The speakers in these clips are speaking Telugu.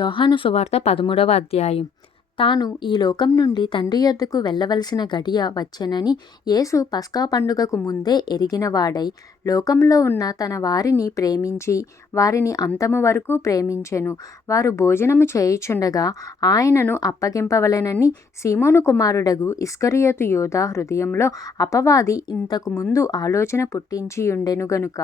యోహాను సువార్త 13వ అధ్యాయం. తాను ఈ లోకం నుండి తండ్రి యొద్దకు వెళ్ళవలసిన గడియ వచ్చెనని యేసు పస్కా పండుగకు ముందే ఎరిగినవాడై లోకంలో ఉన్న తన వారిని ప్రేమించి వారిని అంతము వరకు ప్రేమించెను. వారు భోజనము చేయుచుండగా ఆయనను అప్పగింపవలెనని సీమోను కుమారుడగు ఇస్కరియోతు యూదా హృదయంలో అపవాది ఇంతకు ముందు ఆలోచన పుట్టించియుండెను గనుక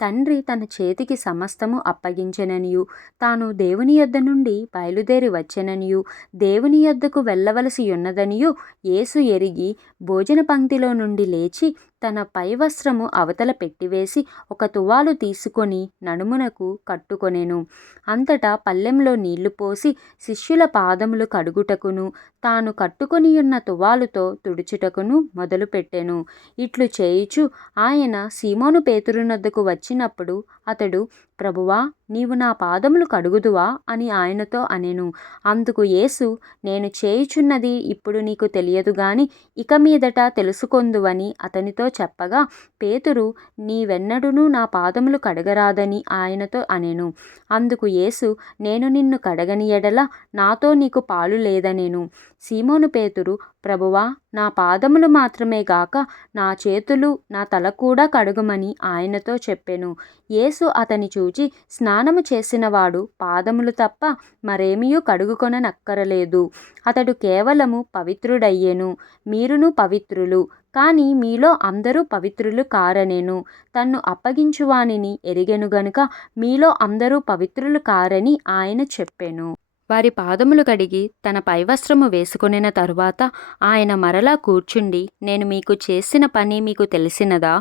తండ్రి తన చేతికి సమస్తము అప్పగించెననియు తాను దేవుని యొద్ద నుండి బయలుదేరి వచ్చెననియు దేవుని యొద్దకు వెళ్ళవలసి ఉన్నదనియు యేసు ఎరిగి భోజన పంక్తిలో నుండి లేచి తన పై వస్త్రము అవతల పెట్టివేసి ఒక తువాలు తీసుకొని నడుమునకు కట్టుకొనెను. అంతటా పళ్ళెంలో నీళ్లు పోసి శిష్యుల పాదములు కడుగుటకును తాను కట్టుకొనియున్న తువాలుతో తుడుచుటకును మొదలుపెట్టెను. ఇట్లు చేయుచు ఆయన సీమోను పేతురునొద్దకు వచ్చినప్పుడు అతడు, ప్రభువా, నీవు నా పాదములు కడుగుదువా అని ఆయనతో అనెను. అందుకు యేసు, నేను చేయుచున్నది ఇప్పుడు నీకు తెలియదు గాని ఇక మీదట తెలుసుకొందువని అతనితో చెప్పగా, పేతురు, నీవెన్నడునూ నా పాదములు కడగరాదని ఆయనతో అనెను. అందుకు యేసు, నేను నిన్ను కడగని ఎడల నాతో నీకు పాలు లేదనెను. సీమోను పేతురు, ప్రభువా, నా పాదములు మాత్రమే గాక నా చేతులు నా తల కూడా కడుగమని ఆయనతో చెప్పెను. యేసు అతని చూచి, స్నానము చేసినవాడు పాదములు తప్ప మరేమియూ కడుగుకొననక్కరలేదు. అతడు కేవలము పవిత్రుడయ్యెను. మీరును పవిత్రులు, కాని మీలో అందరూ పవిత్రులు కారనెను. తన్ను అప్పగించువానిని ఎరిగెను గనుక మీలో అందరూ పవిత్రులు కారని ఆయన చెప్పెను. వారి పాదములు కడిగి తన పైవస్త్రము వేసుకొనిన తరువాత ఆయన మరలా కూర్చుండి, నేను మీకు చేసిన పని మీకు తెలిసినదా?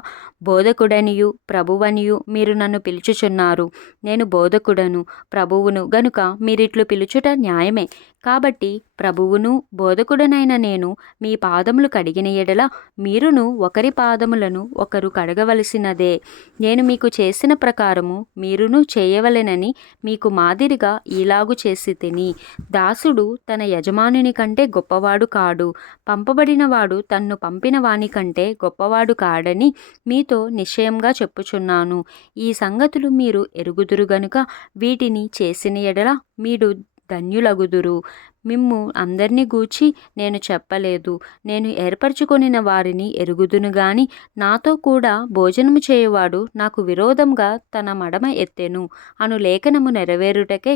బోధకుడనియు ప్రభువనియు మీరు నన్ను పిలుచుచున్నారు. నేను బోధకుడను ప్రభువును గనుక మీరిట్లు పిలుచుట న్యాయమే. కాబట్టి ప్రభువును బోధకుడనైన నేను మీ పాదములు కడిగిన ఎడల మీరును ఒకరి పాదములను ఒకరు కడగవలసినదే. నేను మీకు చేసిన ప్రకారము మీరును చేయవలెనని మీకు మాదిరిగా ఈలాగు చేసి తిని. దాసుడు తన యజమానుని కంటే గొప్పవాడు కాడు, పంపబడినవాడు తన్ను పంపిన వాని కంటే గొప్పవాడు కాడని మీతో నిశ్చయంగా చెప్పుచున్నాను. ఈ సంగతులు మీరు ఎరుగుదురు గనుక వీటిని చేసిన ఎడల మీరు ధన్యులగుదురు. మిమ్ము అందరినీ గూర్చి నేను చెప్పలేదు. నేను ఏర్పరచుకొనిన వారిని ఎరుగుదును గాని నాతో కూడా భోజనము చేయువాడు నాకు విరోధంగా తన మడమ ఎత్తెను అను లేఖనము నెరవేరుటకే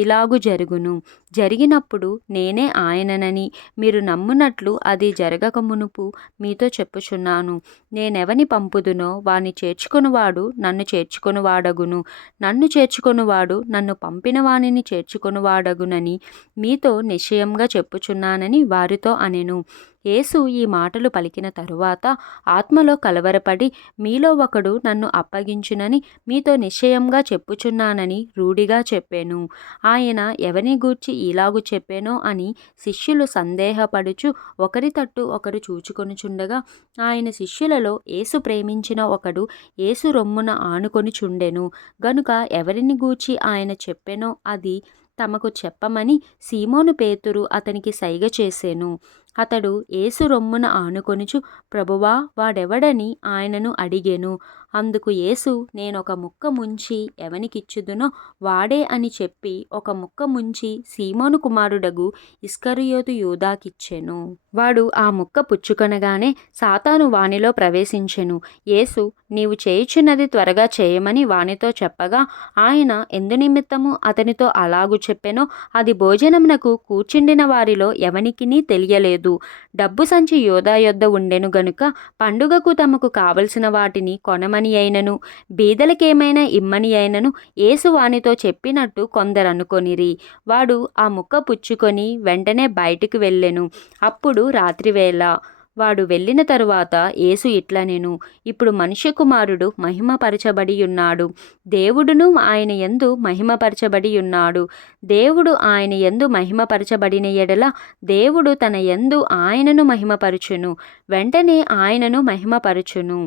ఇలాగు జరుగును. జరిగినప్పుడు నేనే ఆయననని మీరు నమ్మునట్లు అది జరగక మునుపు మీతో చెప్పుచున్నాను. నేనెవని పంపుదునో వాని చేర్చుకొనువాడు నన్ను చేర్చుకొనువాడగును, నన్ను చేర్చుకొనువాడు నన్ను పంపిన వానిని చేర్చుకొనువాడగునని మీతో నిశ్చయంగా చెప్పుచున్నానని వారితో అనెను. యేసు ఈ మాటలు పలికిన తరువాత ఆత్మలో కలవరపడి, మీలో ఒకడు నన్ను అప్పగించునని మీతో నిశ్చయంగా చెప్పుచున్నానని రూఢిగా చెప్పెను. ఆయన ఎవరిని గూర్చి ఇలాగు చెప్పెనో అని శిష్యులు సందేహపడుచు ఒకరి తట్టు ఒకరు చూచుకొనుచుండగా ఆయన శిష్యులలో యేసు ప్రేమించిన ఒకడు యేసు రొమ్మున ఆనుకొనుచుండెను గనుక ఎవరిని గూర్చి ఆయన చెప్పెనో అది తమకు చెప్పమని సీమోను పేతురు అతనికి సైగ చేసెను. అతడు యేసు రొమ్మున ఆనుకొనుచు, ప్రభువా, వాడెవడని ఆయనను అడిగెను. అందుకు యేసు, నేనొక ముక్క ముంచి ఎవనికిచ్చుదునో వాడే అని చెప్పి ఒక ముక్క ముంచి సీమోను కుమారుడగు ఇస్కరియోతు యూదాకిచ్చెను. వాడు ఆ ముక్క పుచ్చుకొనగానే సాతాను వానిలో ప్రవేశించెను. యేసు, నీవు చేయుచున్నది త్వరగా చేయమని వానితో చెప్పగా ఆయన ఎందునిమిత్తము అతనితో అలాగు చెప్పెనో అది భోజనమునకు కూర్చుండిన వారిలో ఎవనికినీ తెలియలేదు. డబ్బు సంచి యూదా యొద్ద ఉండెను గనుక పండుగకు తమకు కావలసిన వాటిని కొనమని అయినను బీదలకేమైనా ఇమ్మని అయినను యేసు వానితో చెప్పినట్టు కొందరనుకొనిరి. వాడు ఆ ముక్క పుచ్చుకొని వెంటనే బయటికి వెళ్ళెను. అప్పుడు రాత్రివేళ. వాడు వెళ్ళిన తరువాత యేసు ఇట్లనెను, ఇప్పుడు మనుష్య కుమారుడు మహిమపరచబడి ఉన్నాడు, దేవుడును ఆయన యందు మహిమపరచబడి ఉన్నాడు. దేవుడు ఆయన యందు మహిమపరచబడిన ఎడల దేవుడు తన యందు ఆయనను మహిమపరచును, వెంటనే ఆయనను మహిమపరచును.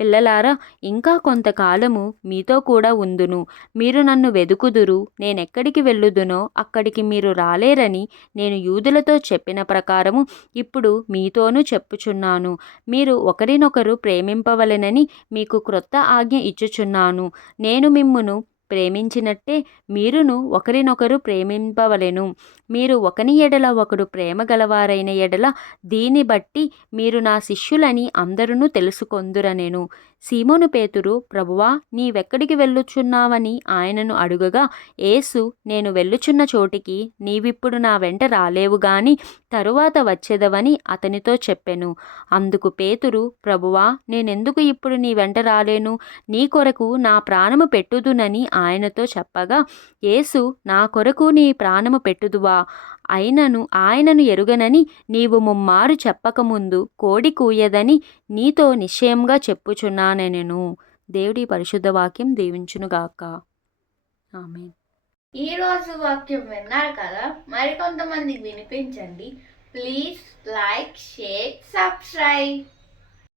పిల్లలారా, ఇంకా కొంతకాలము మీతో కూడా ఉందును. మీరు నన్ను వెదుకుదురు. నేనెక్కడికి వెళ్ళుదునో అక్కడికి మీరు రాలేరని నేను యూదులతో చెప్పిన ప్రకారము ఇప్పుడు మీతోనూ చెప్పుచున్నాను. మీరు ఒకరినొకరు ప్రేమింపవలెనని మీకు క్రొత్త ఆజ్ఞ ఇచ్చుచున్నాను. నేను మిమ్మును ప్రేమించినట్టే మీరును ఒకరినొకరు ప్రేమింపవలెను. మీరు ఒకని ఎడల ఒకడు ప్రేమ గలవారైన ఎడల దీన్ని బట్టి మీరు నా శిష్యులని అందరూ తెలుసుకొందురనెను. సీమోను పేతురు, ప్రభువా, నీవెక్కడికి వెళ్ళుచున్నావని ఆయనను అడుగగా, యేసు, నేను వెళ్ళుచున్న చోటికి నీవిప్పుడు నా వెంట రాలేవు గాని తరువాత వచ్చెదవని అతనితో చెప్పెను. అందుకు పేతురు, ప్రభువా, నేనెందుకు ఇప్పుడు నీ వెంట రాలేను? నీ కొరకు నా ప్రాణము పెట్టుదునని ఆయనతో చెప్పగా, యేసు, నా కొరకు నీ ప్రాణము పెట్టుదువా? ఆయనను ఎరుగనని నీవు ముమ్మారు చెప్పకముందు కోడి కూయదని నీతో నిశ్చయంగా చెప్పుచున్నానెనెను. దేవుడి పరిశుద్ధ వాక్యం దీవించునుగాక. ఆమేన్. ఈరోజు వాక్యం విన్నారు కదా, మరికొంతమందికి వినిపించండి. Please like, share, subscribe.